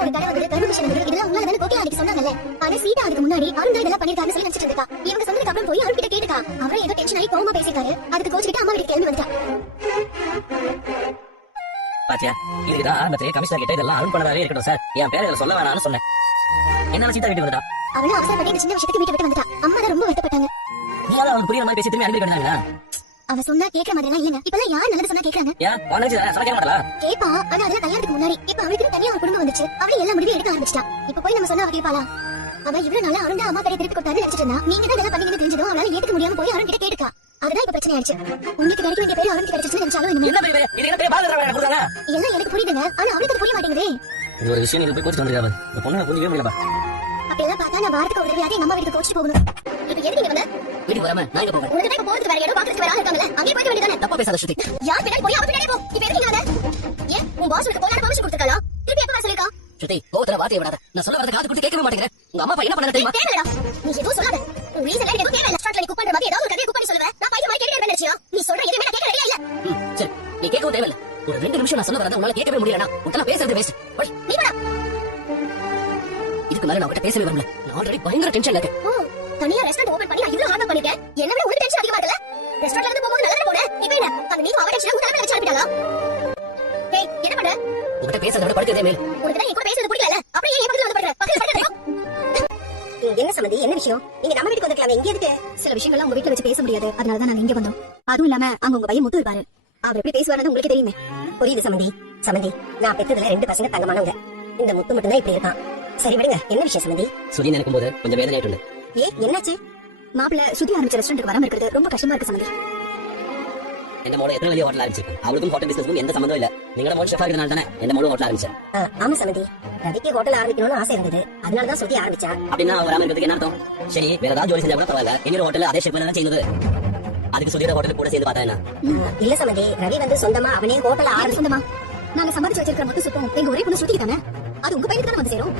ஒரு கடை வந்து பெர்மிஷன் வந்து இதெல்லாம் உங்களால தான கோகிலா அன்னைக்கு சொன்னாங்கல்ல. ஆனா சீதா அதுக்கு முன்னாடி அருண் தான் இதெல்லாம் பண்ணிருக்காருன்னு சொல்லி நினைச்சிட்டு இருக்கா. இவங்க சொன்னதுக்கு அப்புறம் போய் அருண் கிட்ட கேட்டுக்கா. அவரே ஏதோ டென்ஷன் ஆகி கோவமா பேசிட்டாரு. அதுக்கு கோச்சிட்டு அம்மா வீட்டுக்கு கிளம்பி வந்துட்டா. பாத்தியா, இதுதான் ஆரம்பத்திலே கமிஷனர் கிட்ட இதெல்லாம் அருண் பண்ணதாவே இருக்கட்டும் சார், என் பேரை சொல்ல வேணாம்னு சொன்னேன். என்னால சீதா வீட்டுக்கு வந்துட்டா. அவளும் அவசரப்பட்டு இந்த சின்ன விஷயத்துக்கு வீட்டை விட்டு வந்துட்டா. அம்மா தான் ரொம்ப வருத்தப்பட்டாங்க. நீ அவளுக்கு புரியுற மாதிரி பேசி திரும்பி அனுப்பி வேண்டாங்களா? அவ சொன்னா கேட்கற மாதிரி எல்லாம் இல்லங்க. இப்பெல்லாம் யார் நல்லது சொன்னா கேக்குறாங்க? ஏன் உனக்கு சமைக்க மாட்டலா? கேப்பா, ஆனா அதெல்லாம் கல்யாணத்துக்கு முன்னாடி. இப்ப அவளுக்கு தனியா ஒரு குடும்பம் வந்துச்சு. அவளே எல்லா முடிவையும் எடுக்க ஆரம்பிச்சிட்டா. இப்ப போய் நம்ம சொன்னா அவ கேட்பாளா? அவ இவ்வளவு நாளா அருண் அம்மா பேரை திருப்பி கொடுத்தாரு நினைச்சிட்டு இருந்தா. நீங்க தான் இதெல்லாம் பண்ணீங்கன்னு தெரிஞ்சதும் அவளால ஏத்துக்க முடியாம போய் அருண் கிட்ட கேட்டுக்கா. அதுதான் இப்ப பிரச்சனை ஆயிடுச்சு. உங்களுக்கு கிடைக்க வேண்டிய பேரு அருணுக்கு கிடைச்சிச்சுன்னு நினைச்சாலும் என்ன கொடுத்தாங்க? எல்லாம் எனக்கு புரியுதுங்க. ஆனா அவளுக்கு அது புரிய மாட்டேங்குதே. இது ஒரு விஷயம் நீங்க போய் கோச்சிட்டு வந்துருக்காங்க. இந்த பொண்ணு புரியவே முடியலப்பா. அப்படியெல்லாம் பார்த்தா நான் வாரத்துக்கு ஒரு தடவையாவது எங்க அம்மா வீட்டுக்கு கோச்சிட்டு போகணும். இப்ப எதுக்கு நீங்க வந்த? வீட்டுக்கு வராம நான் இங்க போறேன். உனக்கு தான் போறதுக்கு வேற இடம் பாக்குறதுக்கு வேற ஆள் இருக்காங்கல்ல. அங்கே போயிட்டு வேண்டியதானே. தப்பா பேசாத ஸ்ருதி. யார் பின்னாடி போய் அவ பின்னாடி போ. இப்ப எதுக்கு நீங்க வந்த? ஏன் உன் பாஸ் உனக்கு போலான பர்மிஷன் கொடுத்திருக்காளா? திருப்பி எப்ப வர சொல்லிருக்கா? ஸ்ருதி, கோவத்துல வார்த்தையை விடாத. நான் சொல்ல வரத காது கொடுத்து கேட்கவே மாட்டேங்கிறேன். உங்க அம்மா அப்பா என்ன பண்ணாங்க தெரியுமா? தேவைடா. நீ எதுவும் சொல்லாத. உன் ரீசன் எதுவும் தேவையில்ல. ஸ்டார்ட்ல நீ குக் பண்ற மாதிரி ஏதாவது ஒரு கதையை குக் பண்ணி சொல்லுவேன். நான் பையன் மாதிரி கேட்கவே நினைச்சியா? நீ சொல்ற எதுவுமே நான் கேட்க ரெடியா இல்ல. சரி, நீ கேட்கவும் தேவையில்ல. ஒரு 2 நிமிஷம் நான் சொல்ல வரத உன்னால கேட்கவே முடியலனா உன்கிட்ட பேசுறது வேஸ்ட். நீ போடா. இதுக்கு மேல நான் உன்கிட்ட பேசவே வரல. நான் ஆல்ரெடி பயங்கர டென்ஷன்ல இருக்கேன். ஓ, தனியா ரெஸ்டாரண்ட் ஓபன் பண்ணி இவ்ளோ ஹார்ட் பண்ணிட்டேன். என்ன விட உனக்கு டென்ஷன் அதிகமா இருக்குல்ல? ரெஸ்டாரண்ட்ல இருந்து போகும்போது நல்லா போனே. இப்போ என்ன? அந்த நீ அவ டென்ஷன் உன் தலையில வச்சு அனுப்பிட்டாளா? ஏய், என்ன பண்ற? உன்கிட்ட பேசுறத விட படுக்கதே மேல். உனக்கு தான் என் கூட பேசுறது பிடிக்கல. அப்புறம் ஏன் பக்கத்துல வந்து படுற? பக்கத்துல படுற. என்ன சம்பந்தி? என்ன விஷயம்? நீங்க நம்ம வீட்டுக்கு வந்திருக்கலாமே. இங்க எதுக்கு? சில விஷயங்கள்லாம் உங்க வீட்ல வச்சு பேச முடியாது. அதனால தான் நாங்க இங்க வந்தோம். அதுவும் இல்லாம அங்க உங்க பையன் முத்து இருப்பாரு. அவர் எப்படி பேசுவாருன்னு உங்களுக்கு தெரியுமே. புரியுது சம்பந்தி. சம்பந்தி, நான் பெத்ததுல 2 பசங்க தங்கமானவங்க. இந்த முத்து மட்டும் தான் இப்படி இருக்கான். சரி விடுங்க. என்ன விஷயம் சம்பந்தி? சுதி நினைக்கும் போது கொஞ்சம் வேதனை ஆயிட்டு. என்னாச்சு? மாப்பிள்ள சுத்தி ஆரம்பிச்ச ரெஸ்டாரண்ட்டுக்கு வராம இருக்கிறது ரொம்ப கஷ்டமா இருக்கு சம்பந்தி. எந்த மோட எத்தனை வெளிய ஹோட்டல் ஆரம்பிச்சு அவளுக்கும் ஹோட்டல் பிசினஸ்க்கும் எந்த சம்பந்தம் இல்ல. நீங்களோட மோட ஷெஃபா இருக்கிறதுனால தானே எந்த மோட ஹோட்டல் ஆரம்பிச்சேன். ஆமா சம்பந்தி, ரவிக்கு ஹோட்டல் ஆரம்பிக்கணும்னு ஆசை இருந்தது. அதனாலதான் சுத்தி ஆரம்பிச்சா. அப்படின்னா அவங்க வராம இருக்கிறதுக்கு என்ன அர்த்தம்? சரி, வேற ஏதாவது ஜோலி செஞ்சா கூட பரவாயில்ல. எங்க ஹோட்டல் அதே ஷெஃப் தான் செய்யுது. அதுக்கு சுதியோட ஹோட்டல் கூட சேர்ந்து பார்த்தா என்ன? இல்ல சம்பந்தி, ரவி வந்து சொந்தமா அவனே ஹோட்டல் ஆரம்பிச்சு. சொந்தமா நாங்க சம்பாதிச்சு வச்சிருக்கிற மொத்த சொத்தும் எங்க ஒரே பொண்ணு சுத்திக்கு தானே. அது உங்க பையனுக்கு தானே வந்து சேரும்.